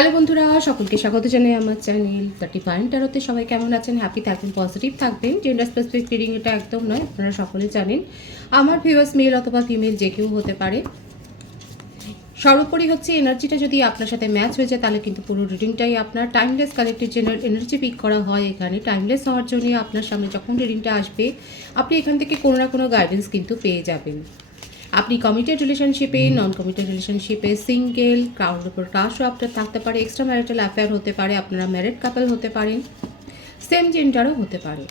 Hello বন্ধুরা, সকলকে স্বাগত জানাই আমার চ্যানেল থার্টি ফাইন টারোতে সবাই কেমন আছেন? হ্যাপি থাকবেন পজিটিভ থাকবেন। জেন্ডার স্পেসিফিক রিডিং এটা একদম নয়, আপনারা সকলে জানেন। আমার ভিউয়ার্স মেল অথবা ফিমেল যে কেউ হতে পারে। সর্বোপরি হচ্ছে এনার্জিটা যদি আপনার সাথে ম্যাচ হয়ে যায়, তাহলে কিন্তু পুরো রিডিংটাই আপনার। Timeless collective general energy pick করা হয় এখানে। টাইমলেস হওয়ার জন্য আপনার সামনে যখন রিডিংটা আসবে, আপনি এখান থেকে কোনো না কোনো গাইডেন্স কিন্তু পেয়ে যাবেন। আপনি কমিটেড রিলেশনশিপে নন কমিটেড রিলেশনশিপে সিঙ্গেল কারোর উপর ক্রাশও আপনার থাকতে পারে এক্সট্রা ম্যারিটাল অ্যাফেয়ার হতে পারে আপনারা ম্যারিড কাপল হতে পারেন সেম জেন্ডারও হতে পারে।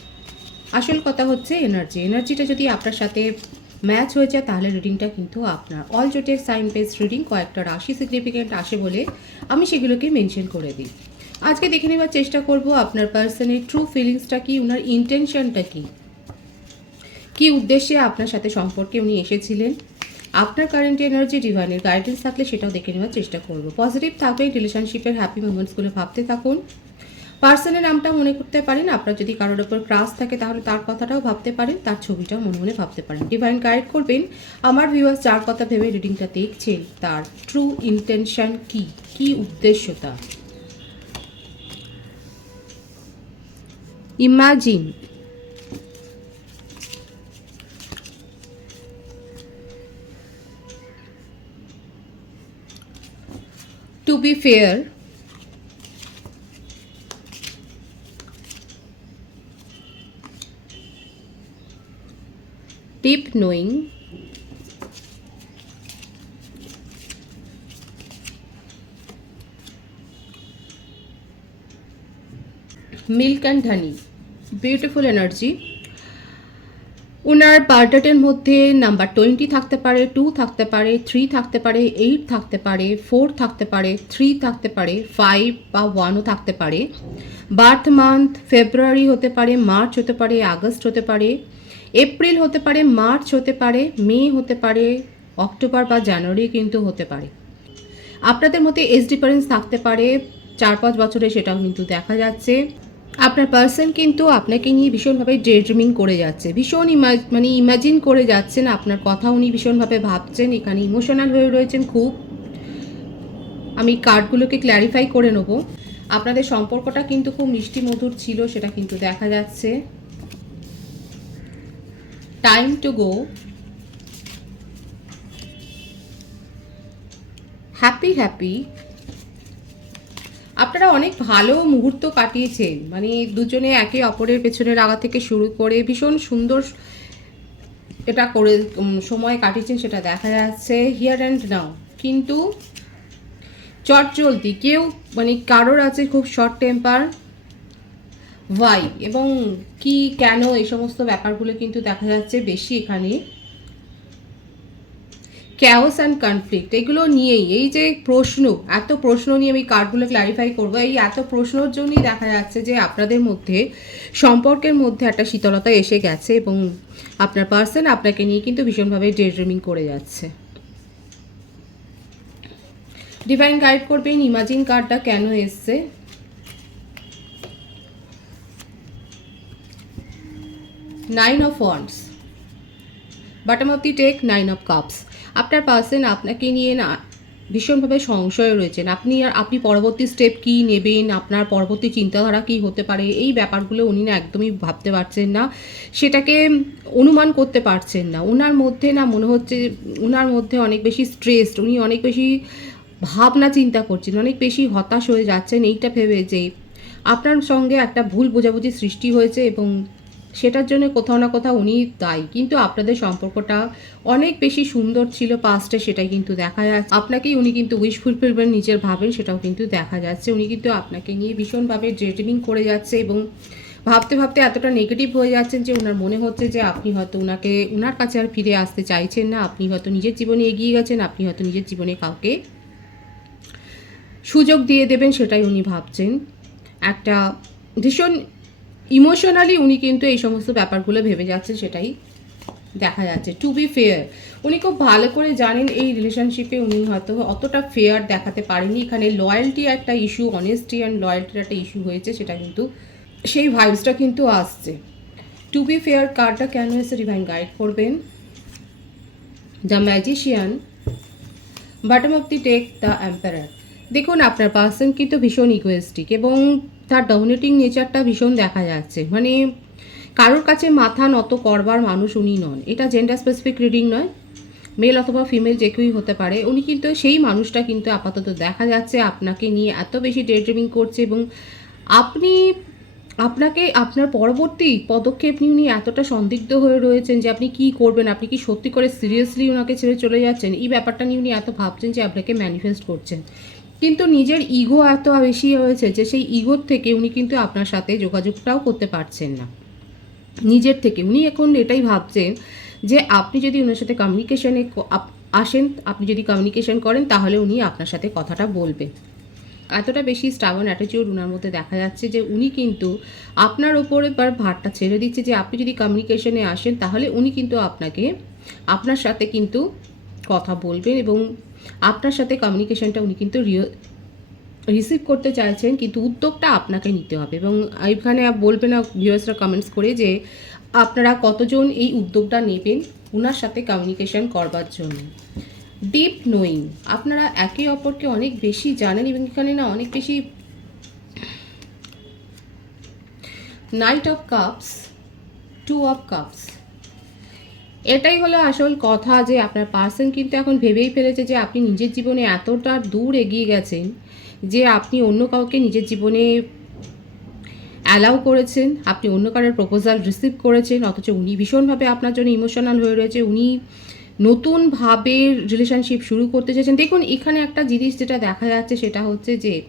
আসল কথা হচ্ছে এনার্জি এনার্জিটা যদি আপনার সাথে ম্যাচ হয়ে যায় তাহলে রিডিংটা কিন্তু আপনার অল জোটের সাইন বেস রিডিং কয়েকটা রাশি সিগনিফিকেন্ট আসে বলে আমি সেগুলোকে মেনশন করে দিই। আজকে দেখে নেবার চেষ্টা করব আপনার পার্সনের ট্রু ফিলিংসটা কি ওনার ইন্টেনশনটা কী? কি উদ্দেশ্যে আপনার সাথে সম্পর্কে উনি এসেছিলেন? আপনার কারেন্ট এনার্জি ডিভাইনের গাইডেন্স থাকলে সেটাও দেখে নেওয়ার চেষ্টা করব। পজিটিভ থাকবে রিলেশনশিপের হ্যাপি মোমেন্টসগুলো ভাবতে থাকুন। পার্সনের নামটা মনে করতে পারেন, আপনার যদি কারোর ওপর ক্রাস থাকে তাহলে তার কথাটাও ভাবতে পারেন, তার ছবিটাও মনে মনে ভাবতে পারেন। ডিভাইন গাইড করবেন, আমার ভিউয়ার্স যার কথা ভেবে রিডিংটা দেখছেন, তার ট্রু ইন্টেনশন কি? কি উদ্দেশ্য তার imagine to be fair deep knowing milk and honey beautiful energy ওনার বার্থডেটের মধ্যে নাম্বার টোয়েন্টি থাকতে পারে, টু থাকতে পারে, থ্রি থাকতে পারে, এইট থাকতে পারে, ফোর থাকতে পারে, থ্রি থাকতে পারে, ফাইভ বা ওয়ানও থাকতে পারে। বার্থ মান্থ ফেব্রুয়ারি হতে পারে, মার্চ হতে পারে, আগস্ট হতে পারে, এপ্রিল হতে পারে, মার্চ হতে পারে, মে হতে পারে, অক্টোবর বা জানুয়ারি কিন্তু হতে পারে। আপনাদের মধ্যে এজ ডিফারেন্স থাকতে পারে, চার পাঁচ বছরে সেটাও কিন্তু দেখা যাচ্ছে। আপনার পার্সন কিন্তু আপনাকে নিয়ে ভীষণভাবে ড্রিমিং করে যাচ্ছে। ভীষণ ইমা- মানে ইমাজিন করে যাচ্ছেন আপনার কথা। উনি ভীষণভাবে ভাবছেন, এখানে ইমোশনাল হয়ে রয়েছেন খুব। আমি কার্ডগুলোকে ক্ল্যারিফাই করে নেব। আপনাদের সম্পর্কটা কিন্তু খুব মিষ্টি মধুর ছিল, সেটা কিন্তু দেখা যাচ্ছে। Time to go happy happy অনেক ভালো মুহূর্ত কাটিয়েছেন মানে দুজনে একে অপরের পেছনে লাগা থেকে শুরু করে ভীষণ সুন্দর এটা করে সময় কাটিয়েছেন সেটা দেখা যাচ্ছে হিয়ার অ্যান্ড নাও কিন্তু চট চলতি কেউ মানে কারোর আছে খুব শর্ট টেম্পার ওয়াই এবং কি, কেন, এই সমস্ত ব্যাপারগুলো কিন্তু দেখা যাচ্ছে বেশি এখানে। ক্যাওস অ্যান্ড কনফ্লিক্ট এগুলো নিয়েই, এই যে প্রশ্ন, এত প্রশ্ন নিয়ে আমি কার্ডগুলো ক্লারিফাই করব, এই এত প্রশ্নর জন্যই দেখা যাচ্ছে যে আপনাদের মধ্যে, সম্পর্কের মধ্যে একটা শীতলতা এসে গেছে এবং আপনার পার্সন আপনাকে নিয়ে কিন্তু ভীষণভাবে ডে ড্রিমিং করে যাচ্ছে। ডিভাইন গাইড করবেন ইমাজিন কার্ডটা কেন এসছে? Nine of wands bottom of the deck nine of cups আপনার পার্সন আপনাকে নিয়ে না ভীষণভাবে সংশয়ে রয়েছেন। আপনি আর আপনি পরবর্তী স্টেপ কী নেবেন? আপনার পরবর্তী চিন্তাধারা কী হতে পারে? এই ব্যাপারগুলো উনি না একদমই ভাবতে পারছেন না। সেটাকে অনুমান করতে পারছেন না। ওনার মধ্যে না মনে হচ্ছে ওনার মধ্যে অনেক বেশি স্ট্রেসড উনি অনেক বেশি ভাবনা চিন্তা করছেন, অনেক বেশি হতাশ হয়ে যাচ্ছেন। এইটা ভেবে যে, আপনার সঙ্গে একটা ভুল বোঝাবুঝি সৃষ্টি হয়েছে এবং সেটার জন্য কোথাও না কোথাও উনি দায়ী। কিন্তু আপনাদের সম্পর্কটা অনেক বেশি সুন্দর ছিল পাস্টে সেটাই কিন্তু দেখা যাচ্ছে। আপনাকেই উনি কিন্তু উইশ ফুলফিলমেন্ট নিজের ভাবেন সেটাও কিন্তু দেখা যাচ্ছে। উনি কিন্তু আপনাকে নিয়ে ভীষণভাবে ড্রেটিং করে যাচ্ছে এবং ভাবতে ভাবতে এতটা নেগেটিভ হয়ে যাচ্ছেন যে ওনার মনে হচ্ছে যে আপনি হয়তো ওনাকে ওনার কাছে আর ফিরে আসতে চাইছেন না। আপনি হয়তো নিজের জীবনে এগিয়ে গেছেন, আপনি হয়তো নিজের জীবনে কাউকে সুযোগ দিয়ে দেবেন, সেটাই উনি ভাবছেন। একটা ভীষণ ইমোশনালি উনি কিন্তু এই সমস্ত ব্যাপারগুলো ভেবে যাচ্ছে, সেটাই দেখা যাচ্ছে। টু বি ফেয়ার উনি খুব ভালো করে জানেন এই রিলেশনশিপে উনি হয়তো অতটা ফেয়ার দেখাতে পারেনি এখানে লয়্যালটি একটা ইস্যু অনেস্টি অ্যান্ড লয়্যালটির একটা ইস্যু হয়েছে, সেটা কিন্তু সেই ভাইবসটা কিন্তু আসছে। টু বি ফেয়ার কারটা কেন এসে রিভাইন গাইড করবেন? The magician bottom of the take the empire দেখুন, আপনার পার্সন কিন্তু ভীষণ ইগোয়েস্টিক এবং তার ডমিনেটিং নেচারটা ভীষণ দেখা যাচ্ছে। মানে কারোর কাছে মাথা নত করবার মানুষ উনি নন। এটা জেন্ডার স্পেসিফিক রিডিং নয়। মেল অথবা ফিমেল যে কেউই হতে পারে, উনি কিন্তু সেই মানুষটা কিন্তু আপাতত দেখা যাচ্ছে, আপনাকে নিয়ে এত বেশি ডে ড্রিমিং করছে এবং আপনি, আপনাকে, আপনার পরবর্তী পদক্ষেপ নিয়ে উনি এতটা সন্দিগ্ধ হয়ে রয়েছেন যে আপনি কি করবেন, আপনি কি সত্যি করে সিরিয়াসলি ওনাকে ছেড়ে চলে যাচ্ছেন, এই ব্যাপারটা নিয়ে উনি এত ভাবছেন যে আপনাকে ম্যানিফেস্ট করছেন। কিন্তু নিজের ইগো এত বেশি হয়েছে যে সেই ইগোর থেকে উনি কিন্তু আপনার সাথে যোগাযোগটাও করতে পারছেন না। নিজের থেকে। উনি এখন এটাই ভাবছেন যে আপনি যদি ওনার সাথে কমিউনিকেশনে আসেন, আপনি যদি কমিউনিকেশন করেন, তাহলে উনি আপনার সাথে কথাটা বলবেন এতটা বেশি স্টাবন অ্যাটিটিউড ওনার মধ্যে দেখা যাচ্ছে যে উনি কিন্তু আপনার ওপর এবার ভারটা ছেড়ে দিচ্ছে যে আপনি যদি কমিউনিকেশনে আসেন, তাহলে উনি কিন্তু আপনাকে, আপনার সাথে কিন্তু কথা বলবেন এবং আপনার সাথে কমিউনিকেশনটা উনি কিন্তু রিসিভ করতে চাইছেন, কিন্তু উদ্যোগটা আপনাকে নিতে হবে। এবং এখানে বলবে না ভিউয়ার্সরা কমেন্টস করে যে, আপনারা কতজন এই উদ্যোগটা নেবেন ওনার সাথে কমিউনিকেশন করবার জন্য। ডিপ নোয়িং আপনারা একে অপরকে অনেক বেশি জানেন, এবং এখানে না অনেক বেশি knight of cups two of cups এটাই হলো আসল কথা যে আপনার পার্সন কিন্তু এখন ভেবেই ফেলেছে যে আপনি নিজের জীবনে এতটা দূর এগিয়ে গেছেন যে আপনি অন্য কাউকে নিজের জীবনে অ্যালাউ করেছেন, আপনি অন্য কারোর প্রপোজাল রিসিভ করেছেন, অথচ উনি ভীষণভাবে আপনার জন্য ইমোশনাল হয়ে রয়েছে, উনি নতুনভাবে রিলেশনশিপ শুরু করতে চাইছেন দেখুন, এখানে একটা জিনিস যেটা দেখা যাচ্ছে সেটা হচ্ছে যে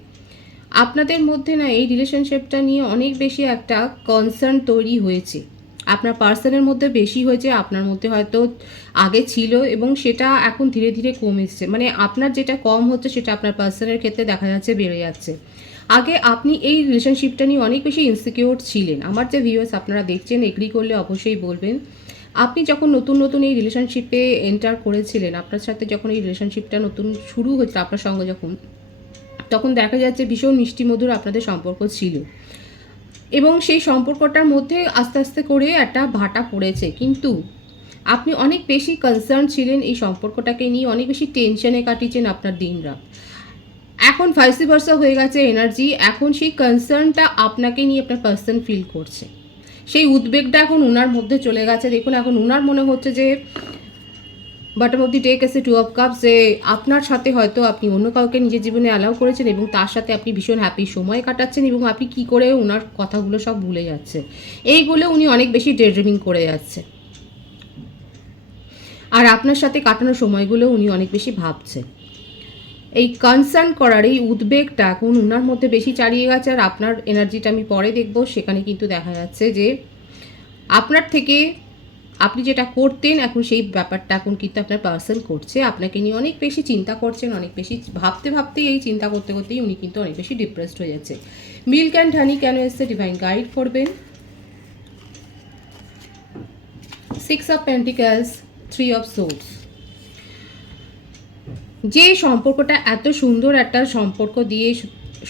আপনাদের মধ্যে না এই রিলেশনশিপটা নিয়ে অনেক বেশি একটা কনসার্ন তৈরি হয়েছে। আপনার পার্সনের মধ্যে বেশি হয়েছে, আপনার মধ্যে হয়তো আগে ছিল এবং সেটা এখন ধীরে ধীরে কমে এসছে। মানে আপনার যেটা কম হচ্ছে সেটা আপনার পার্সনের ক্ষেত্রে দেখা যাচ্ছে বেড়ে যাচ্ছে। আগে আপনি এই রিলেশনশিপটা নিয়ে অনেক বেশি ইনসিকিওর ছিলেন। আমার যে ভিউয়ার্স আপনারা দেখছেন এগ্রি করলে অবশ্যই বলবেন। আপনি যখন নতুন নতুন এই রিলেশনশিপে এন্টার করেছিলেন, আপনার সাথে যখন এই রিলেশনশিপটা নতুন শুরু হয়েছিল, আপনার সঙ্গে যখন, তখন দেখা যাচ্ছে ভীষণ মিষ্টি মধুর আপনাদের সম্পর্ক ছিল। এবং সেই সম্পর্কটার মধ্যে আস্তে আস্তে করে একটা ভাটা পড়েছে। কিন্তু আপনি অনেক বেশি কনসার্ন ছিলেন এই সম্পর্কটাকে নিয়ে, অনেক বেশি টেনশনে কাটিয়েছেন আপনার দিনরাত। এখন ভাইসি ভার্সা হয়ে গেছে এনার্জি এখন সেই কনসার্নটা আপনাকে নিয়ে আপনার পার্সন ফিল করছে। সেই উদ্বেগটা এখন ওনার মধ্যে চলে গেছে। দেখুন, এখন ওনার মনে হচ্ছে যে বাটম অফ দি টেক এসে টু অফ কাপ যে আপনার সাথে হয়তো আপনি অন্য কাউকে নিজের জীবনে অ্যালাউ করেছেন এবং তার সাথে আপনি ভীষণ হ্যাপি সময় কাটাচ্ছেন এবং আপনি কি করে ওনার কথাগুলো সব ভুলে যাচ্ছে এইগুলো উনি অনেক বেশি ডেড্রিমিং করে যাচ্ছে আর আপনার সাথে কাটানো সময়গুলো উনি অনেক বেশি ভাবছে এই কনসার্ন করার এই উদ্বেগটা এখন ওনার মধ্যে বেশি চালিয়ে গেছে আর আপনার এনার্জিটা আমি পরে দেখব। সেখানে কিন্তু দেখা যাচ্ছে যে আপনার থেকে আপনি যেটা করতেন, এখন সেই ব্যাপারটা এখন কিন্তু আপনার পার্সন করছে। আপনাকে নিয়ে অনেক বেশি চিন্তা করছেন, অনেক বেশি ভাবতে ভাবতেই এই চিন্তা করতে করতেই উনি কিন্তু অনেক বেশি ডিপ্রেসড হয়ে যাচ্ছে। মিল্ক অ্যান্ড হানি কেন এসছে? ডিভাইন গাইড করবেন। Six of pentacles three of swords যে সম্পর্কটা এত সুন্দর একটা সম্পর্ক দিয়ে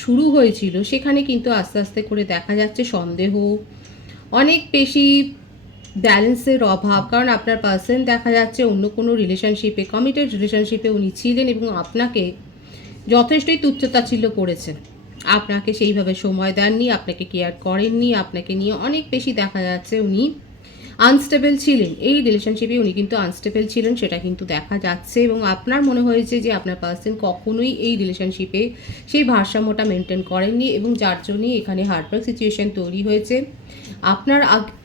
শুরু হয়েছিল, সেখানে কিন্তু আস্তে আস্তে করে দেখা যাচ্ছে সন্দেহ, অনেক বেশি ব্যালেন্সের অভাব। কারণ আপনার পার্সন দেখা যাচ্ছে অন্য কোনো রিলেশনশিপে কমিটেড রিলেশনশিপে উনি ছিলেন এবং আপনাকে যথেষ্টই তুচ্ছতাচ্ছিল্য করেছেন। আপনাকে সেইভাবে সময় দেননি, আপনাকে কেয়ার করেননি, আপনাকে নিয়ে অনেক বেশি দেখা যাচ্ছে উনি আনস্টেবল ছিলেন। এই রিলেশনশিপে উনি কিন্তু আনস্টেবল ছিলেন, সেটা কিন্তু দেখা যাচ্ছে এবং আপনার মনে হয়েছে যে আপনার পার্সন কখনোই এই রিলেশনশিপে সেই ভারসাম্যটা মেনটেন করেননি এবং যার জন্যই এখানে হার্টব্রেক সিচুয়েশন তৈরি হয়েছে। আপনার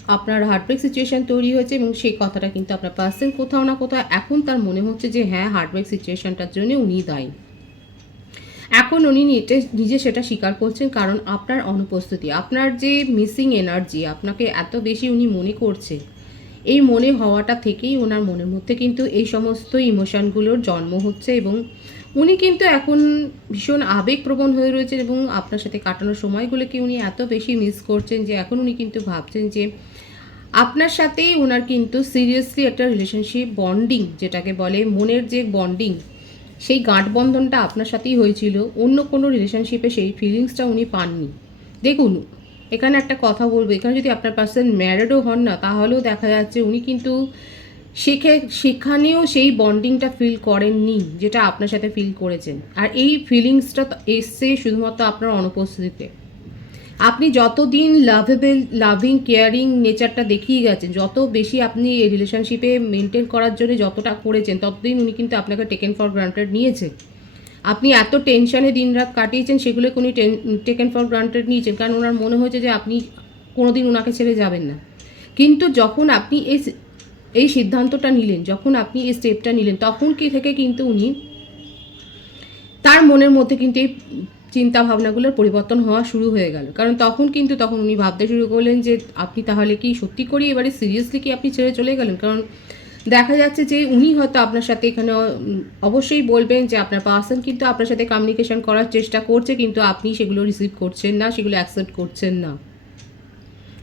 আপনার হার্টব্রেক সিচুয়েশন তৈরি হয়েছে এবং সেই কথাটা কিন্তু আপনার পার্সন কোথাও না কোথাও এখন তার মনে হচ্ছে যে হ্যাঁ হার্টব্রেক সিচুয়েশনটার জন্য উনি দায়ী। এখন উনি নিজে নিজে সেটা স্বীকার করছেন কারণ আপনার অনুপস্থিতি, আপনার যে মিসিং এনার্জি আপনাকে এত বেশি উনি মনে করছে, এই মনে হওয়াটা থেকেই ওনার মনের মধ্যে কিন্তু এই সমস্ত ইমোশনগুলোর জন্ম হচ্ছে এবং উনি কিন্তু এখন ভীষণ আবেগপ্রবণ হয়ে রয়েছেন এবং আপনার সাথে কাটানোর সময়গুলোকে উনি এত বেশি মিস করছেন যে, এখন উনি কিন্তু ভাবছেন যে আপনার সাথেই ওনার কিন্তু সিরিয়াসলি একটা রিলেশনশিপ বন্ডিং যেটাকে বলে মনের যে বন্ডিং সেই গাঁটবন্ধনটা আপনার সাথেই হয়েছিল। অন্য কোনো রিলেশনশিপে সেই ফিলিংসটা উনি পাননি। দেখুন, এখানে একটা কথা বলব, এখানে যদি আপনার পার্সন ম্যারেডও হন না, তাহলেও দেখা যাচ্ছে উনি কিন্তু সেখে সেখানেও সেই বন্ডিংটা ফিল করেননি, যেটা আপনার সাথে ফিল করেছেন। আর এই ফিলিংসটা এসছে শুধুমাত্র আপনার অনুপস্থিতিতে। আপনি যতদিন লাভেবল লাভিং কেয়ারিং নেচারটা দেখিয়ে গেছেন, যত বেশি আপনি এই রিলেশনশিপে মেনটেন করার জন্য যতটা করেছেন, ততদিন উনি কিন্তু আপনাকে টেকেন ফর গ্রান্টেড নিয়েছে আপনি এত টেনশনে দিনরাত কাটিয়েছেন সেগুলোকে উনি টেকেন ফর গ্রান্টেড নিয়েছেন, কারণ ওনার মনে হয়েছে যে আপনি কোনোদিন ওনাকে ছেড়ে যাবেন না। কিন্তু যখন আপনি এই এই সিদ্ধান্তটা নিলেন, যখন আপনি এই স্টেপটা নিলেন, তখন কি থেকে কিন্তু উনি তার মনের মধ্যে কিন্তু এই চিন্তা ভাবনাগুলোর পরিবর্তন হওয়া শুরু হয়ে গেল। কারণ তখন কিন্তু, তখন উনি ভাবতে শুরু করলেন যে আপনি তাহলে কি সত্যি করি এবারে সিরিয়াসলি কি আপনি ছেড়ে চলে গেলেন? কারণ দেখা যাচ্ছে যে উনি হয়তো আপনার সাথে এখানে অবশ্যই বলবেন যে আপনার পার্সন কিন্তু আপনার সাথে কমিউনিকেশন করার চেষ্টা করছে, কিন্তু আপনি সেগুলো রিসিভ করছেন না, সেগুলো অ্যাকসেপ্ট করছেন না।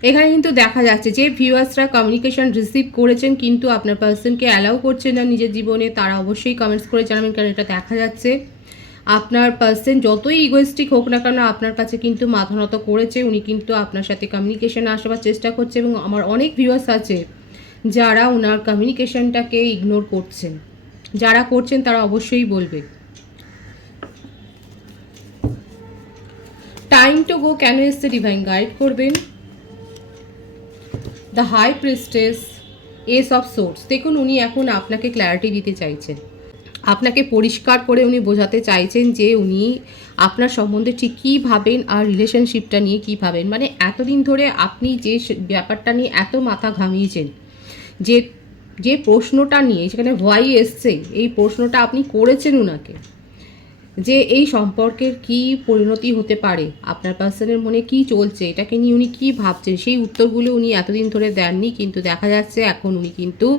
এখানে কিন্তু দেখা যাচ্ছে যে ভিউয়ার্সরা কমিউনিকেশন রিসিভ করেছেন, কিন্তু আপনার পার্সনকে অ্যালাউ করছেন না নিজের জীবনে। তারা অবশ্যই কমেন্টস করে জানাবেন, কারণ এটা দেখা যাচ্ছে। আপনার পার্সন যতই ইগোয়েস্টিক হোক না কেন আপনার কাছে কিন্তু মাথা নত করেছে, উনি কিন্তু আপনার সাথে কমিউনিকেশন আসবার চেষ্টা করছে এবং আমার অনেক ভিউয়ার্স আছে যারা ওনার কমিউনিকেশনটাকে ইগনোর করছেন। যারা করছেন তারা অবশ্যই বলবে। টাইম টু গো কেন এসছে ডিভাইন গাইড করবেন? The high priestess ace of swords দেখুন, উনি এখন আপনাকে ক্ল্যারিটি দিতে চাইছেন। আপনাকে পরিষ্কার করে উনি বোঝাতে চাইছেন যে উনি আপনার সম্বন্ধে ঠিক কী ভাবেন আর রিলেশনশিপটা নিয়ে কী ভাবেন। মানে এতদিন ধরে আপনি যে ব্যাপারটা নিয়ে এত মাথা ঘামিয়েছেন, যে যে প্রশ্নটা নিয়ে সেখানে ভয় এসছে, এই প্রশ্নটা আপনি করেছেন উনাকে, যে এই সম্পর্কের কি পরিণতি হতে পারে, আপনার পার্সনের মনে কি চলছে, এটাকে নিয়ে উনি কী ভাবছেন, সেই উত্তরগুলো উনি এতদিন ধরে দেননি, কিন্তু দেখা যাচ্ছে এখন উনি কিন্তু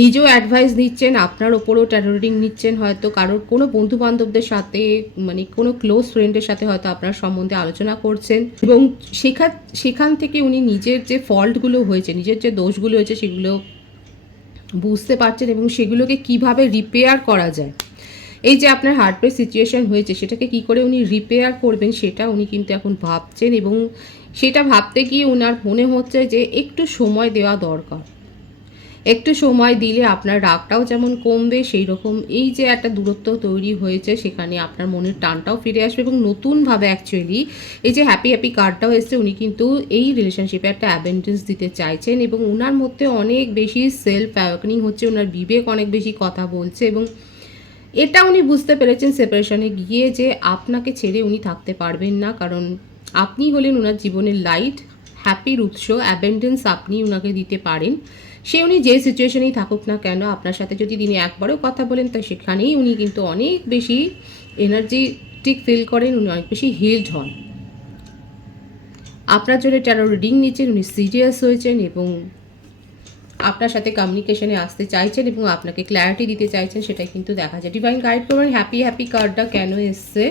নিজেও অ্যাডভাইস নিচ্ছেন, আপনার ওপরও ট্যারোরিং নিচ্ছেন, হয়তো কারোর কোনো বন্ধু বান্ধবদের সাথে মানে কোনো ক্লোজ ফ্রেন্ডের সাথে হয়তো আপনার সম্বন্ধে আলোচনা করছেন এবং সেখান সেখান থেকে উনি নিজের যে ফল্টগুলো হয়েছে, নিজের যে দোষগুলো হয়েছে সেগুলো বুঝতে পারছেন এবং সেগুলোকে কীভাবে রিপেয়ার করা যায়। এই যে আপনার হার্টব্রেক সিচুয়েশন হয়েছে, সেটাকে কি করে উনি রিপেয়ার করবেন সেটা উনি কিন্তু এখন ভাবছেন এবং সেটা ভাবতে গিয়ে ওনার মনে হচ্ছে যে একটু সময় দেওয়া দরকার। একটু সময় দিলে আপনার রাগটাও যেমন কমবে সেই রকম এই যে একটা দূরত্ব তৈরি হয়েছে, সেখানে আপনার মনের টানটাও ফিরে আসবে এবং নতুনভাবে অ্যাকচুয়ালি এই যে হ্যাপি হ্যাপি কার্ডটাও এসছে, উনি কিন্তু এই রিলেশনশিপে একটা অ্যাবেন্ডেন্স দিতে চাইছেন এবং ওনার মধ্যে অনেক বেশি সেলফ অ্যাওয়াকনিং হচ্ছে ওনার বিবেক অনেক বেশি কথা বলছে এবং এটা উনি বুঝতে পেরেছেন সেপারেশনে গিয়ে যে আপনাকে ছেড়ে উনি থাকতে পারবেন না। কারণ আপনি হলেন ওনার জীবনের লাইট হ্যাপির উৎস অ্যাবেন্ডেন্স আপনি ওনাকে দিতে পারেন। সে উনি যে সিচুয়েশনেই থাকুক না কেন, আপনার সাথে যদি তিনি একবারও কথা বলেন, তা সেখানেই উনি কিন্তু অনেক বেশি এনার্জেটিক ফিল করেন, উনি অনেক বেশি হিল্ড হন। আপনার জন্য ট্যারো রিডিং নিচ্ছেন, উনি সিরিয়াস হয়েছেন এবং আপনার সাথে কমিউনিকেশনে আসতে চাইছেন এবং আপনাকে ক্ল্যারিটি দিতে চাইছেন, সেটাই কিন্তু দেখা যায়। ডিভাইন গাইড করবেন হ্যাপি হ্যাপি কার্ডটা কেন এসছে?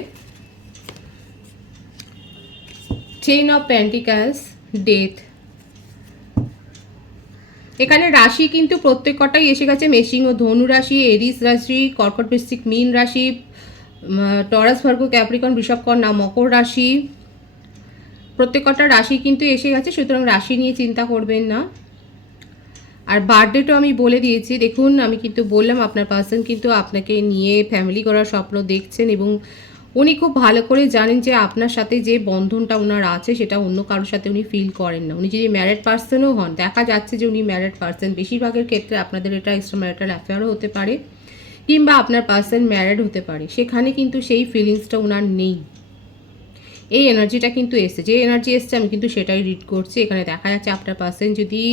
টেন অফ প্যান্টিকাস ডেথ এখানে রাশি কিন্তু প্রত্যেক কটাই এসে গেছে। মেশিং ও ধনু রাশি, এরিস রাশি, কর্কট বৃশ্চিক মীন রাশি টরাস, ভার্গ, ক্যাপ্রিকন, বৃষভ কন্যা, মকর রাশি। প্রত্যেক কটা রাশি কিন্তু এসে গেছে, সুতরাং রাশি নিয়ে চিন্তা করবেন না। আর বার্থডেটাও আমি বলে দিয়েছি। দেখুন, আমি কিন্তু বললাম আপনার পার্সন কিন্তু আপনাকে নিয়ে ফ্যামিলি করার স্বপ্ন দেখছেন এবং উনি খুব ভালো করে জানেন যে আপনার সাথে যে বন্ধনটা ওনার আছে, সেটা অন্য কারোর সাথে উনি ফিল করেন না। উনি যদি ম্যারেড পার্সনও হন, দেখা যাচ্ছে যে উনি ম্যারেড পার্সন বেশিরভাগের ক্ষেত্রে আপনাদের এটা এক্সট্রা ম্যারিটাল অ্যাফেয়ারও হতে পারে, কিংবা আপনার পার্সন ম্যারেড হতে পারে। সেখানে কিন্তু সেই ফিলিংসটা ওনার নেই। এই এনার্জিটা কিন্তু এসছে। যে এনার্জি এসছে, আমি কিন্তু সেটাই রিড করছি। এখানে দেখা যাচ্ছে আপনার পার্সন যদি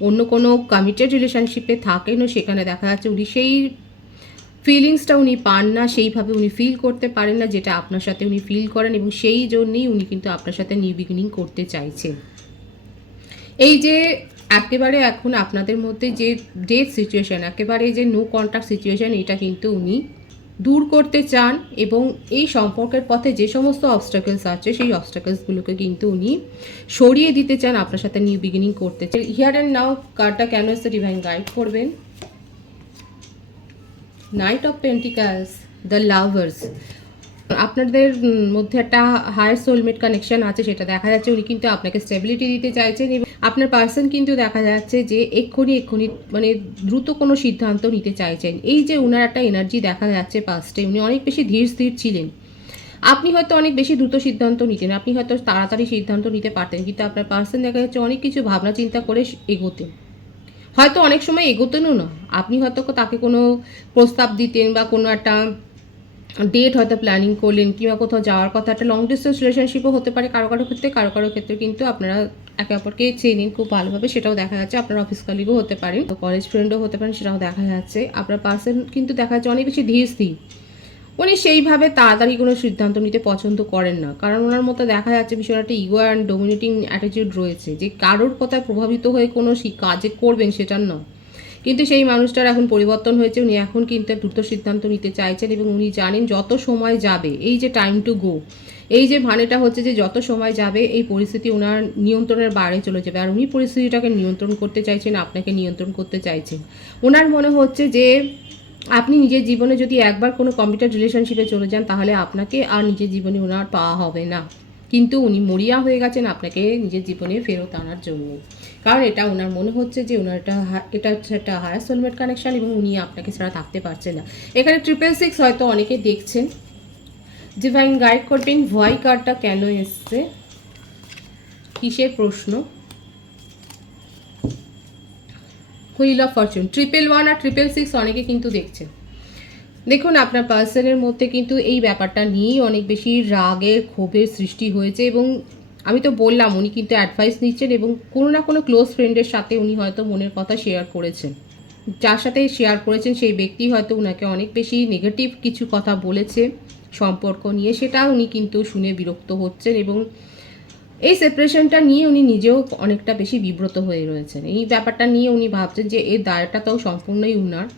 অন্য কোনো কমিটেড রিলেশনশিপে থাকেনও, সেখানে দেখা যাচ্ছে উনি সেই ফিলিংসটা উনি পান না, সেইভাবে উনি ফিল করতে পারেন না, যেটা আপনার সাথে উনি ফিল করেন এবং সেই জন্যেই উনি কিন্তু আপনার সাথে নিউ বিগিনিং করতে চাইছেন। এই যে একেবারে এখন আপনাদের মধ্যে যে ডেথ সিচুয়েশন একেবারে যে নো কন্ট্যাক্ট সিচুয়েশন এটা কিন্তু উনি দূর করতে চান এবং এই সম্পর্কের পথে যে সমস্ত অবস্টাকেলস আছে, সেই অবস্টাকেলসগুলোকে কিন্তু উনি সরিয়ে দিতে চান, আপনার সাথে নিউ বিগিনিং করতে চান। হিয়ার অ্যান্ড নাও কার্ডটা কেন ডিভাইন গাইড করবেন? Knight of pentacles the lovers আপনাদের মধ্যে একটা হায়ার সোলমেট কানেকশন আছে, সেটা দেখা যাচ্ছে। উনি কিন্তু আপনাকে স্টেবিলিটি দিতে চাইছেন এবং আপনার পার্সন কিন্তু দেখা যাচ্ছে যে এক্ষুনি এক্ষুনি মানে দ্রুত কোনো সিদ্ধান্ত নিতে চাইছেন। এই যে ওনার একটা এনার্জি দেখা যাচ্ছে পাস্টে উনি অনেক বেশি ধীর স্থির ছিলেন। আপনি হয়তো অনেক বেশি দ্রুত সিদ্ধান্ত নিতেন, আপনি হয়তো তাড়াতাড়ি সিদ্ধান্ত নিতে পারতেন, কিন্তু আপনার পার্সন দেখা যাচ্ছে অনেক কিছু ভাবনা চিন্তা করে এগোতেন। হয়তো অনেক সময় এগোতেনও না। আপনি হয়তো তাকে কোনো প্রস্তাব দিতেন বা কোনো একটা ডেট হয়তো প্ল্যানিং করলেন কিংবা কোথাও যাওয়ার কথা, একটা লং ডিস্টেন্স রিলেশনশিপও হতে পারে কারও কারও ক্ষেত্রে, কারও কারও ক্ষেত্রে কিন্তু আপনারা একে অপরকে চেনেন খুব ভালোভাবে, সেটাও দেখা যাচ্ছে। আপনার অফিস কলিগও হতে পারেন কলেজ ফ্রেন্ডও হতে পারেন, সেটাও দেখা যাচ্ছে। আপনার পার্সন কিন্তু দেখা যাচ্ছে অনেক বেশি ধীর স্থির। উনি সেইভাবে তাড়াতাড়ি কোনো সিদ্ধান্ত নিতে পছন্দ করেন না। কারণ ওনার মতো দেখা যাচ্ছে ভীষণ একটা ইগো অ্যান্ড ডোমিনেটিং অ্যাটিটিউড রয়েছে, যে কারোর কথায় প্রভাবিত হয়ে কোনো কাজে করবেন সেটার নয়। কিন্তু সেই মানুষটার এখন পরিবর্তন হয়েছে, উনি এখন কিন্তু দ্রুত সিদ্ধান্ত নিতে চাইছেন এবং উনি জানেন যত সময় যাবে, এই যে টাইম টু গো এই যে ভানেটা হচ্ছে যে যত সময় যাবে, এই পরিস্থিতি ওনার নিয়ন্ত্রণের বাইরে চলে যাবে। আর উনি পরিস্থিতিটাকে নিয়ন্ত্রণ করতে চাইছেন, আপনাকে নিয়ন্ত্রণ করতে চাইছেন। ওনার মনে হচ্ছে যে আপনি নিজের জীবনে যদি একবার কোনো কম্পিউটার রিলেশনশিপে চলে যান, তাহলে আপনাকে আর নিজের জীবনে ওনার পাওয়া হবে না। কিন্তু উনি মরিয়া হয়ে গেছেন আপনাকে নিজের জীবনে ফেরত আনার জন্য। কারণ এটা ওনার মনে হচ্ছে যে ওনার এটা এটা হচ্ছে একটা হায়ার সোলমেট কানেকশান এবং উনি আপনাকে ছাড়া থাকতে পারছেন না। এখানে ট্রিপল সিক্স হয়তো অনেকে দেখছেন। ডিভাইন গাইড করবেন, ভয় কার্ডটা কেন এসছে? কিসের প্রশ্ন? Wheel of fortune triple one R triple six অনেকে কিন্তু দেখছেন। দেখুন, আপনার পার্সনের মধ্যে কিন্তু এই ব্যাপারটা নিয়েই অনেক বেশি রাগের ক্ষোভের সৃষ্টি হয়েছে এবং আমি তো বললাম, উনি কিন্তু অ্যাডভাইস নিচ্ছেন এবং কোনো না কোনো ক্লোজ ফ্রেন্ডের সাথে উনি হয়তো মনের কথা শেয়ার করেছেন। যার সাথে শেয়ার করেছেন, সেই ব্যক্তি হয়তো ওনাকে অনেক বেশি নেগেটিভ কিছু কথা বলেছে। সম্পর্ক নিয়ে সেটা উনি কিন্তু শুনে বিরক্ত হচ্ছেন এবং এই সেপারেশনটা নিয়ে উনি নিজেও অনেকটা বেশি বিব্রত হয়ে রয়েছেন। এই ব্যাপারটা নিয়ে উনি ভাবছেন যে এই দায়টা তো সম্পূর্ণই উনার।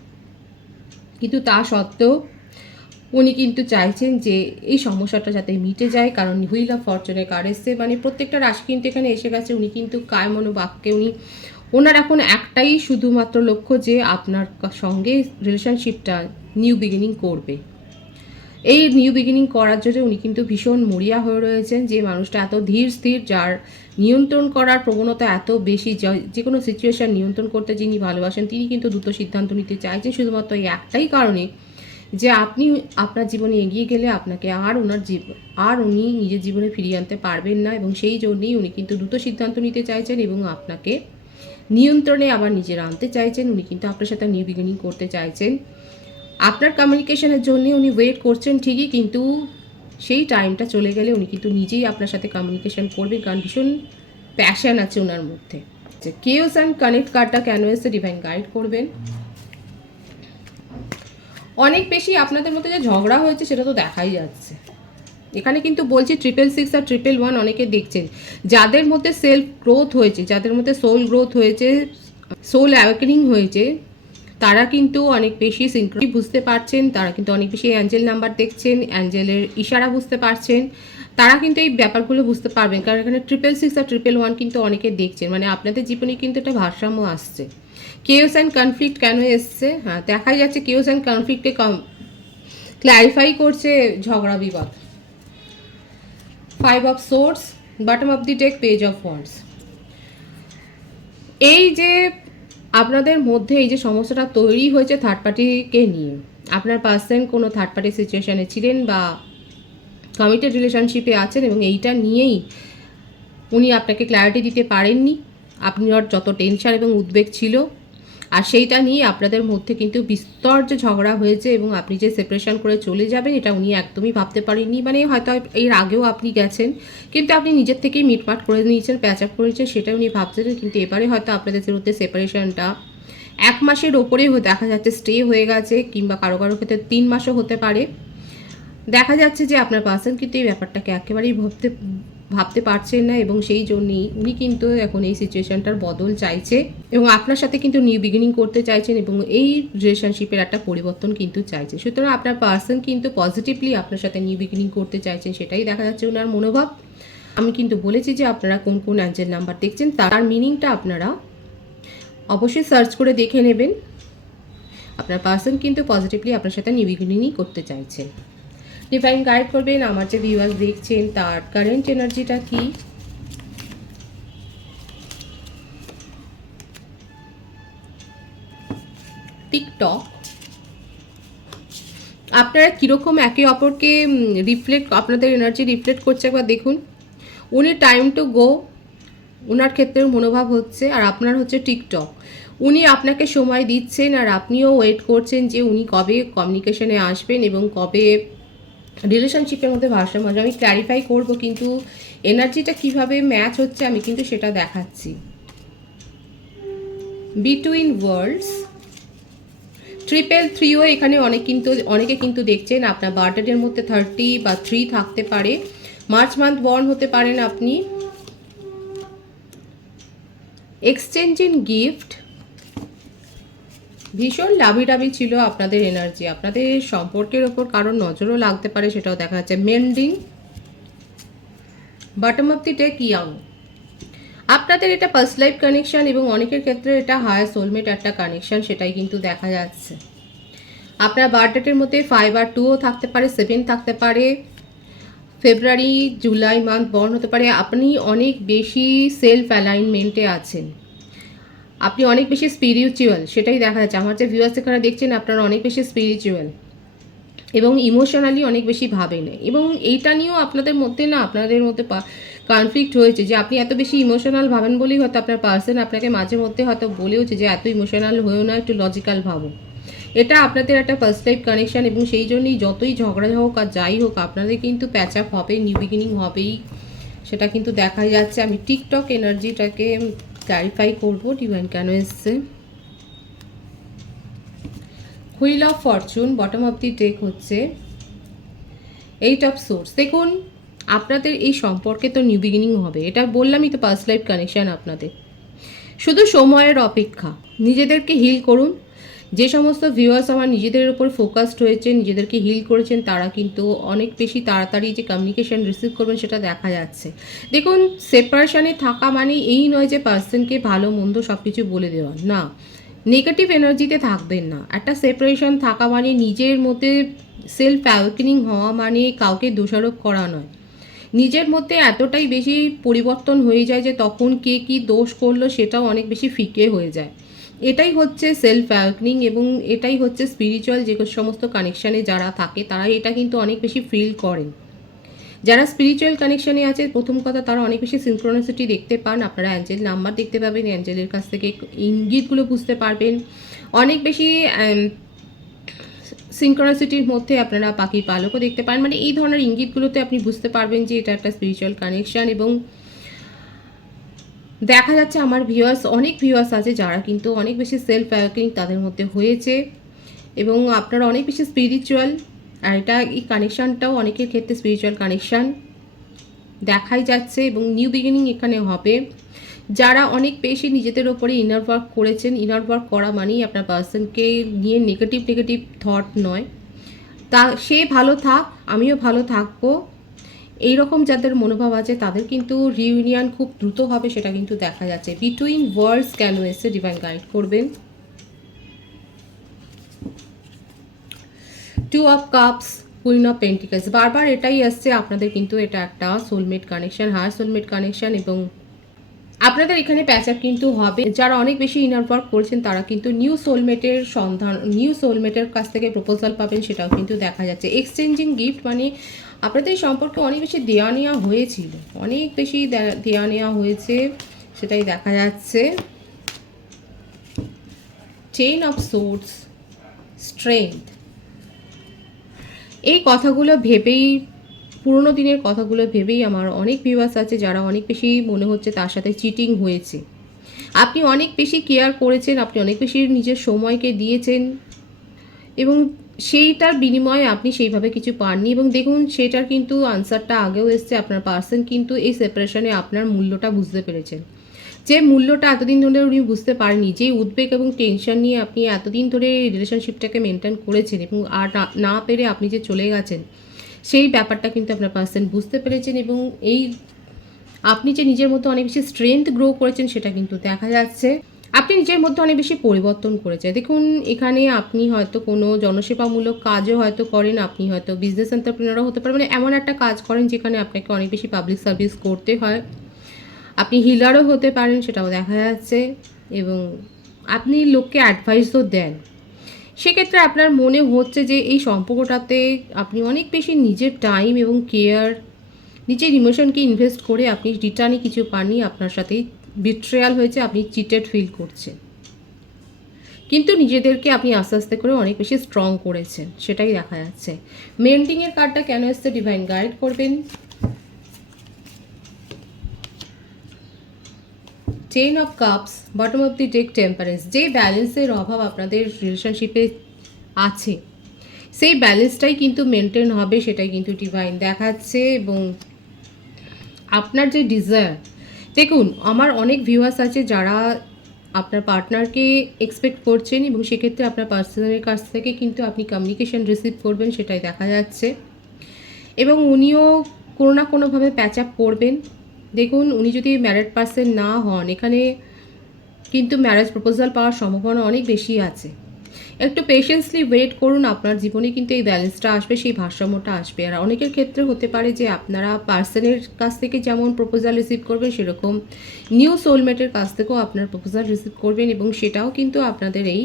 কিন্তু তা সত্ত্বেও উনি কিন্তু চাইছেন যে এই সমস্যাটা যাতে মিটে যায়, কারণ হুইল অফ ফরচুনের কার্ড এসছে মানে প্রত্যেকটা রাশি কিন্তু এখানে এসে গেছে। উনি কিন্তু কায় মনোবাক্যে উনি, ওনার এখন একটাই শুধুমাত্র লক্ষ্য যে আপনার সঙ্গে রিলেশনশিপটা নিউ বিগিনিং করবে। এই নিউ বিগিনিং করার জন্য উনি কিন্তু ভীষণ মরিয়া হয়ে রয়েছেন যে মানুষটা এত ধীর স্থির, যার নিয়ন্ত্রণ করার প্রবণতা এত বেশি, যে কোনো সিচুয়েশন নিয়ন্ত্রণ করতে যিনি ভালোবাসেন, তিনি কিন্তু দ্রুত সিদ্ধান্ত নিতে চাইছেন। শুধুমাত্র এই একটাই কারণে যে আপনি আপনার জীবনে এগিয়ে গেলে আপনাকে আর ওনার জীব, আর উনি নিজের জীবনে ফিরিয়ে আনতে পারবেন না এবং সেই জন্যেই উনি কিন্তু দ্রুত সিদ্ধান্ত নিতে চাইছেন এবং আপনাকে নিয়ন্ত্রণে আবার নিজের আনতে চাইছেন। উনি কিন্তু আপনার সাথে নিউ বিগিনিং করতে চাইছেন। আপনার কমিউনিকেশনের জন্য উনি ওয়েট করছেন ঠিকই, কিন্তু সেই টাইমটা চলে গেলে উনি কিন্তু নিজেই আপনার সাথে কমিউনিকেশন করবেন, কারণ ভীষণ প্যাশন আছে ওনার মধ্যে। যে কেওস অ্যান্ড কানেক্ট কার্ডটা কেন এসে ডিভাইন গাইড করবেন। অনেক বেশি আপনাদের মধ্যে যে ঝগড়া হয়েছে, সেটা তো দেখাই যাচ্ছে। এখানে কিন্তু বলছি ট্রিপল সিক্স আর ট্রিপল ওয়ান অনেকে দেখছেন। যাদের মধ্যে সেলফ গ্রোথ হয়েছে, যাদের মধ্যে সোল গ্রোথ হয়েছে সোল অ্যাওয়েকেনিং হয়েছে তারা কিন্তু অনেক বেশি সিনক্রি বুঝতে পারছেন, তারা কিন্তু অনেক বেশি অ্যাঞ্জেল নাম্বার দেখছেন অ্যাঞ্জেলের ইশারা বুঝতে পারছেন। তারা কিন্তু এই ব্যাপারগুলো বুঝতে পারবেন, কারণ এখানে ট্রিপল সিক্স আর ট্রিপল ওয়ান কিন্তু অনেকে দেখছেন। মানে আপনাদের জীবনে কিন্তু একটা ভারসাম্য আসছে। কেওস অ্যান্ড কনফ্লিক্ট কেন এসছে? হ্যাঁ দেখাই যাচ্ছে কেওস অ্যান্ড কনফ্লিক্টে কম ক্ল্যারিফাই করছে ঝগড়া বিবাদ। Five of swords bottom of the deck page of wands এই যে আপনাদের মধ্যে এই যে সমস্যাটা তৈরি হয়েছে থার্ড পার্টিকে নিয়ে, আপনার পার্সন কোনো থার্ড পার্টি সিচুয়েশানে ছিলেন বা কমিটেড রিলেশনশিপে আছেন এবং এইটা নিয়েই উনি আপনাকে ক্ল্যারিটি দিতে পারেননি আপনার যত টেনশন এবং উদ্বেগ ছিল আর সেইটা নিয়ে আপনাদের মধ্যে কিন্তু বিস্তর যে ঝগড়া হয়েছে এবং আপনি যে সেপারেশন করে চলে যাবেন, এটা উনি একদমই ভাবতে পারেননি। মানে হয়তো এর আগেও আপনি গেছেন, কিন্তু আপনি নিজের থেকেই মিটমাট করে নিয়েছেন প্যাচ আপ করেছেন সেটা উনি ভাবছিলেন। কিন্তু এবারে হয়তো আপনাদের মধ্যে সেপারেশনটা এক মাসের ওপরেই হয়ে- দেখা যাচ্ছে স্টে হয়ে গেছে, কিংবা কারও কারও ক্ষেত্রে তিন মাসও হতে পারে। দেখা যাচ্ছে যে আপনার পার্সন কিন্তু এই ব্যাপারটাকে একেবারেই ভাবতে ভাবতে পারছেন না এবং সেই জন্যই উনি কিন্তু এখন এই সিচুয়েশনটার বদল চাইছে এবং আপনার সাথে কিন্তু নিউ বিগিনিং করতে চাইছেন এবং এই রিলেশনশিপের একটা পরিবর্তন কিন্তু চাইছে। সুতরাং আপনার পার্সন কিন্তু পজিটিভলি আপনার সাথে নিউ বিগিনিং করতে চাইছেন, সেটাই দেখা যাচ্ছে ওনার মনোভাব। আমি কিন্তু বলেছি যে আপনারা কোন কোন অ্যাঞ্জেল নাম্বার দেখছেন, তার মিনিংটা আপনারা অবশ্যই সার্চ করে দেখে নেবেন। আপনার পার্সন কিন্তু পজিটিভলি আপনার সাথে নিউ বিগিনিংই করতে চাইছেন ডিফাইন গাইড করবেন, আমার যে ভিউয়ার্স দেখছেন, তার কারেন্ট এনার্জিটা কি? টিকটক আপনারা কীরকম একে অপরকে রিফ্লেক্ট আপনাদের এনার্জি রিফ্লেক্ট করছে একবার দেখুন। উনি টাইম টু গো ওনার ক্ষেত্রে মনোভাব হচ্ছে, আর আপনার হচ্ছে টিকটক উনি আপনাকে সময় দিচ্ছেন, আর আপনিও ওয়েট করছেন যে উনি কবে কমিউনিকেশনে আসবেন এবং কবে রিলেশনশিপের মধ্যে ভারসাম্য। আমি ক্ল্যারিফাই করব কিন্তু এনার্জিটা কীভাবে ম্যাচ হচ্ছে আমি কিন্তু সেটা দেখাচ্ছি বিটুইন ওয়ার্ল্ডস ট্রিপল থ্রিও এখানে অনেক কিন্তু, অনেকে কিন্তু দেখছেন আপনার বার্থডের মধ্যে থার্টি বা থ্রি থাকতে পারে মার্চ মান্থ বর্ন হতে পারেন আপনি এক্সচেঞ্জ ইন গিফট ভীষণ লাভিডাবি ছিল আপনাদের এনার্জি আপনাদের সম্পর্কের ওপর কারোর নজরও লাগতে পারে, সেটাও দেখা যাচ্ছে। Mending bottom of the deck young আপনাদের এটা ফার্স্ট লাইফ কানেকশন এবং অনেকের ক্ষেত্রে এটা হায়ার সোলমেট একটা কানেকশান সেটাই কিন্তু দেখা যাচ্ছে। আপনার বার্থডেটের মধ্যে ফাইভ আর টুও থাকতে পারে সেভেন থাকতে পারে। ফেব্রুয়ারি জুলাই মান্থ বর্ন হতে পারে। আপনি অনেক বেশি সেলফ অ্যালাইনমেন্টে আছেন। আপনি অনেক বেশি স্পিরিচুয়াল সেটাই দেখা যাচ্ছে। আমার যে ভিউয়ার্স এখানে দেখছেন, আপনারা অনেক বেশি স্পিরিচুয়াল এবং ইমোশনালি অনেক বেশি ভাবেন। এবং এইটা নিয়েও আপনাদের মধ্যে না, আপনাদের মধ্যে কনফ্লিক্ট হয়েছে যে আপনি এত বেশি ইমোশনাল ভাবেন বলেই হয়তো আপনার পার্সন আপনাকে মাঝে মধ্যে হয়তো বলেওছে যে এত ইমোশনাল হয়েও না, একটু লজিক্যাল ভাবো। এটা আপনাদের একটা ফার্স্ট লাইফ কানেকশান এবং সেই জন্যই যতই ঝগড়া হোক আর যাই হোক, আপনাদের কিন্তু প্যাচ আপ হবে নিউ বিগিনিং হবেই। সেটা কিন্তু দেখা যাচ্ছে। আমি টিকটক এনার্জিটাকে ক্লারিফাই করব ডিভাইন কেন এসছে? Wheel of fortune bottom of the deck হচ্ছে এইট অফ সোর্স দেখুন, আপনাদের এই সম্পর্কে তো নিউ বিগিনিং হবে। এটা বললামই তো পার্স লাইফ কানেকশান আপনাদের। শুধু সময়ের অপেক্ষা, নিজেদেরকে হিল করুন যে সমস্ত ভিউয়ার্স আমার নিজেদের উপর ফোকাসড হয়েছে নিজেদেরকে হিল করেছেন, তারা কিন্তু অনেক বেশি তাড়াতাড়ি যে কমিউনিকেশন রিসিভ করবেন সেটা দেখা যাচ্ছে। দেখুন সেপারেশানে থাকা মানে এই নয় যে পার্সনকে ভালো, মন্দ সব কিছু বলে দেওয়া, না। নেগেটিভ এনার্জিতে থাকবেন না। একটা সেপারেশন থাকা মানে নিজের মধ্যে সেলফ অ্যাওয়েকেনিং হওয়া মানে কাউকে দোষারোপ করা নয়। নিজের মধ্যে এতটাই বেশি পরিবর্তন হয়ে যায় যে তখন কে কি দোষ করল সেটাও অনেক বেশি ফিকে হয়ে যায়। এটাই হচ্ছে সেলফ অ্যাওয়েকনিং এবং এটাই হচ্ছে স্পিরিচুয়াল যে সমস্ত কানেকশানে যারা থাকে, তারা এটা কিন্তু অনেক বেশি ফিল করেন। যারা স্পিরিচুয়াল কানেকশানে আছে, প্রথম কথা তারা অনেক বেশি সিনক্রোনাসিটি দেখতে পান। আপনারা অ্যাঞ্জেল নাম্বার দেখতে পাবেন অ্যাঞ্জেলের কাছ থেকে ইঙ্গিতগুলো বুঝতে পারবেন। অনেক বেশি সিনক্রোনাসিটির মধ্যে আপনারা পাখির পালকও দেখতে পারেন মানে এই ধরনের ইঙ্গিতগুলোতে আপনি বুঝতে পারবেন যে এটা একটা স্পিরিচুয়াল কানেকশান এবং দেখা যাচ্ছে আমার ভিউয়ার্স অনেক ভিউয়ার্স আছে যারা কিন্তু অনেক বেশি সেলফ অ্যাওয়ার্কিং তাদের মধ্যে হয়েছে এবং আপনারা অনেক বেশি স্পিরিচুয়াল আর এটা এই কানেকশানটাও অনেকের ক্ষেত্রে স্পিরিচুয়াল কানেকশান দেখাই যাচ্ছে এবং নিউ বিগিনিং এখানে হবে। যারা অনেক বেশি নিজেদের ওপরে ইনার ওয়ার্ক করেছেন ইনার ওয়ার্ক করা মানেই আপনার পার্সনকে নিয়ে নেগেটিভ নেগেটিভ থট নয়। তা সে ভালো থাক, আমিও ভালো থাকব। এই রকম যাদের মনোভাব আছে, তাদের কিন্তু রিউনিয়ন খুব দ্রুত হবে সেটা কিন্তু দেখা যাচ্ছে। বিটুইন ওয়ার্ল্ডস কেন এসে ডিভাইন গাইড করবেন? Two of cups queen of pentacles বারবার এটাই আসছে, আপনাদের কিন্তু এটা একটা soulmate connection higher soulmate connection এবং আপনাদের এখানে প্যাচ আপ কিন্তু হবে। যারা অনেক বেশি ইনার ওয়ার্ক করছেন, তারা কিন্তু নিউ সোলমেটের সন্ধান নিউ সোলমেটের কাছ থেকে প্রপোজাল পাবেন, সেটাও কিন্তু দেখা যাচ্ছে। এক্সচেঞ্জিং গিফট মানে আপনাদের এই সম্পর্কে অনেক বেশি দেওয়া নেওয়া হয়েছিল। অনেক বেশি দেওয়া নেওয়া হয়েছে, সেটাই দেখা যাচ্ছে। চেন অফ সোর্স স্ট্রেংথ এই কথাগুলো ভেবেই, পুরোনো দিনের কথাগুলো ভেবেই আমার অনেক ভিউয়ার্স আছে যারা অনেক বেশি মনে হচ্ছে তার সাথে চিটিং হয়েছে। আপনি অনেক বেশি কেয়ার করেছেন, আপনি অনেক বেশি নিজের সময়কে দিয়েছেন এবং সেইটার বিনিময়ে আপনি সেইভাবে কিছু পাননি এবং দেখুন সেটার কিন্তু আনসারটা আগেও এসছে, আপনার পার্সন কিন্তু এই সেপারেশনে আপনার মূল্যটা বুঝতে পেরেছেন। যে মূল্যটা এতদিন ধরে উনি বুঝতে পারেনি যে উদ্বেগ এবং টেনশন নিয়ে আপনি এতদিন ধরে রিলেশনশিপটাকে মেনটেন করেছেন এবং আর না- না পেরে আপনি যে চলে গেছেন, সেই ব্যাপারটা কিন্তু আপনার পার্সন বুঝতে পেরেছেন এবং এই আপনি যে নিজের মতো অনেক বেশি স্ট্রেংথ গ্রো করেছেন সেটা কিন্তু দেখা যাচ্ছে। আপনি নিজের মধ্যে অনেক বেশি পরিবর্তন করেছে দেখুন, এখানে আপনি হয়তো কোনো জনসেবামূলক কাজও হয়তো করেন, আপনি হয়তো বিজনেস এন্টারপ্রিনারও হতে পারেন। মানে এমন একটা কাজ করেন যেখানে আপনাকে অনেক বেশি পাবলিক সার্ভিস করতে হয়। আপনি হিলারও হতে পারেন, সেটাও দেখা যাচ্ছে। এবং আপনি লোককে অ্যাডভাইসও দেন। সেক্ষেত্রে আপনার মনে হচ্ছে যে এই সম্পর্কটাতে আপনি অনেক বেশি নিজের টাইম এবং কেয়ার নিজের ইমোশনকে ইনভেস্ট করে আপনি রিটার্নে কিছু পাননি, আপনার সাথে বিট্রেয়াল হয়েছে, আপনি চিটেড ফিল করছেন। কিন্তু নিজেদেরকে আপনি আস্তে আস্তে করে অনেক বেশি স্ট্রং করেছেন, সেটাই দেখা যাচ্ছে। মেন্টিংয়ের কার্ডটা কেন এসছে ডিভাইন গাইড করবেন? Chain of cups bottom of the deck temperance যে ব্যালেন্সের অভাব আপনাদের রিলেশনশিপে আছে, সেই ব্যালেন্সটাই কিন্তু মেনটেন হবে, সেটাই কিন্তু ডিভাইন দেখাচ্ছে এবং আপনার যে ডিজায়ার দেখুন, আমার অনেক ভিউয়ার্স আছে যারা আপনার পার্টনারকে এক্সপেক্ট করছেন এবং সেক্ষেত্রে আপনার পার্সনের কাছ থেকে কিন্তু আপনি কমিউনিকেশন রিসিভ করবেন, সেটাই দেখা যাচ্ছে। এবং উনিও কোনো না কোনোভাবে প্যাচ আপ করবেন। দেখুন, উনি যদি ম্যারেড পার্সন না হন, এখানে কিন্তু ম্যারেজ প্রপোজাল পাওয়ার সম্ভাবনা অনেক বেশি আছে। একটু পেশেন্সলি ওয়েট করুন, আপনার জীবনে কিন্তু এই ব্যালেন্সটা আসবে, সেই ভারসাম্যটা আসবে। আর অনেকের ক্ষেত্রে হতে পারে যে আপনারা পার্সনের কাছ থেকে যেমন প্রপোজাল রিসিভ করবেন, সেরকম নিউ সোলমেটের কাছ থেকেও আপনার প্রপোজাল রিসিভ করবেন এবং সেটাও কিন্তু আপনাদের এই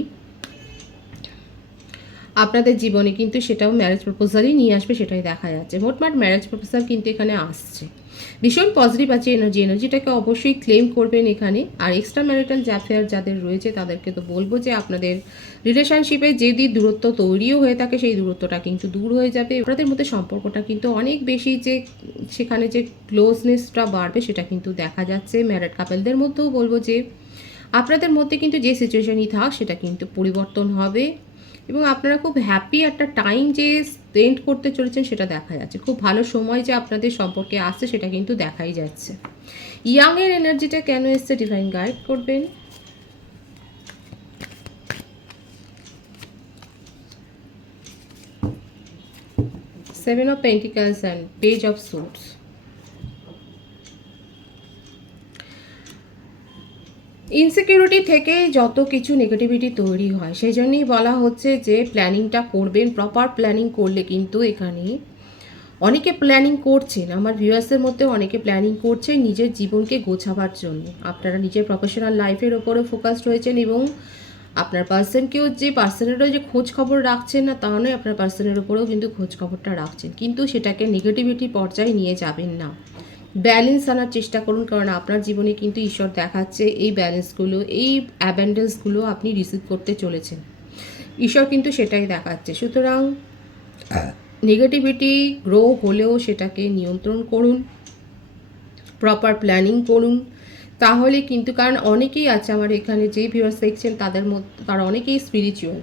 আপনাদের জীবনে কিন্তু সেটাও ম্যারেজ প্রপোজালই নিয়ে আসবে, সেটাই দেখা যাচ্ছে মোটমাট ম্যারেজ প্রপোজাল কিন্তু এখানে আসছে। ভীষণ পজিটিভ আছে এনার্জি এনার্জিটাকে অবশ্যই ক্লেম করবেন এখানে। আর এক্সট্রা ম্যারিটাল জ্যাফেয়ার যাদের রয়েছে, তাদেরকে তো বলব যে আপনাদের রিলেশনশিপে যদি দূরত্ব তৈরিও হয়ে থাকে, সেই দূরত্বটা কিন্তু দূর হয়ে যাবে। আপনাদের মধ্যে সম্পর্কটা কিন্তু অনেক বেশি যে, সেখানে যে ক্লোজনেসটা বাড়বে, সেটা কিন্তু দেখা যাচ্ছে। ম্যারেড কাপেলদের মধ্যেও বলব যে, আপনাদের মধ্যে কিন্তু যে সিচুয়েশনই থাক, সেটা কিন্তু পরিবর্তন হবে। এবং আপনারা খুব হ্যাপি একটা টাইম যে স্পেন্ড করতে চলেছেন, সেটা দেখা যাচ্ছে। খুব ভালো সময় যে আপনাদের সম্পর্কে আসছে, সেটা কিন্তু দেখাই যাচ্ছে। ইয়াংয়ের এনার্জিটা কেন এসছে? ডিভাইন গাইড করবেন। Seven of pentacles and page of suits insecurity থেকে যত কিছু নেগেটিভিটি তৈরি হয় সেই জন্যই বলা হচ্ছে যে প্ল্যানিংটা করবেন প্রপার প্ল্যানিং করলে কিন্তু এখানে অনেকে প্ল্যানিং করছেন, আমার ভিউয়ার্সের মধ্যে অনেকে প্ল্যানিং করছে নিজের জীবনকে গোছাবার জন্য। আপনারা নিজের প্রফেশনাল লাইফের ওপরে ফোকাসড রয়েছেন এবং আপনার পার্সনকেও যে পার্সনেরও যে খোঁজ খবর রাখছেন না তা নয়, আপনার পার্সনের ওপরেও কিন্তু খোঁজ খবরটা রাখছেন। কিন্তু সেটাকে নেগেটিভিটি পর্যায়ে নিয়ে যাবেন না। ব্যালেন্স আনার চেষ্টা করুন কারণ আপনার জীবনে কিন্তু ঈশ্বর দেখাচ্ছে এই ব্যালেন্সগুলো এই অ্যাবেন্ডেন্সগুলো আপনি রিসিভ করতে চলেছেন। ঈশ্বর কিন্তু সেটাই দেখাচ্ছে। সুতরাং নেগেটিভিটি গ্রো হলেও সেটাকে নিয়ন্ত্রণ করুন প্রপার প্ল্যানিং করুন। তাহলে কিন্তু কারণ অনেকেই আছে আমার এখানে যে ভিউয়ার্স দেখছেন তাদের মধ্যে তারা অনেকেই স্পিরিচুয়াল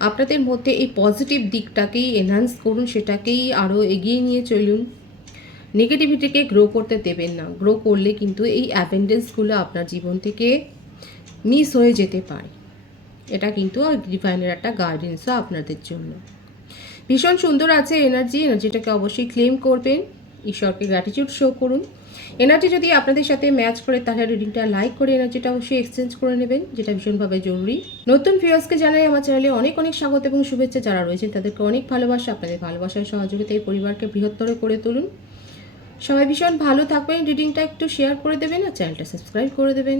আপনাদের মধ্যে এই পজিটিভ দিকটাকেই এনহান্স করুন সেটাকেই আরও এগিয়ে নিয়ে চলুন। নেগেটিভিটিকে গ্রো করতে দেবেন না। গ্রো করলে কিন্তু এই অ্যাপেন্ডেন্সগুলো আপনার জীবন থেকে মিস হয়ে যেতে পারে। এটা কিন্তু ডিভাইনের একটা গাইডেন্সও আপনাদের জন্য। ভীষণ সুন্দর আছে এনার্জি এনার্জিটাকে অবশ্যই ক্লেম করবেন। ঈশ্বরকে গ্র্যাটিটিউড শো করুন। এনার্জি যদি আপনাদের সাথে ম্যাচ করে, তাহলে রিডিংটা লাইক করে এনার্জিটা অবশ্যই এক্সচেঞ্জ করে নেবেন, যেটা ভীষণভাবে জরুরি। নতুন ভিউয়ার্সকে জানাই আমার চ্যানেলে অনেক অনেক স্বাগত এবং শুভেচ্ছা। যারা রয়েছেন, তাদেরকে অনেক ভালোবাসা। আপনাদের ভালোবাসার সহযোগিতা এই পরিবারকে বৃহত্তর করে তুলুন। সবাই ভীষণ ভালো থাকবেন। রিডিংটা একটু শেয়ার করে দেবেন আর চ্যানেলটা সাবস্ক্রাইব করে দেবেন।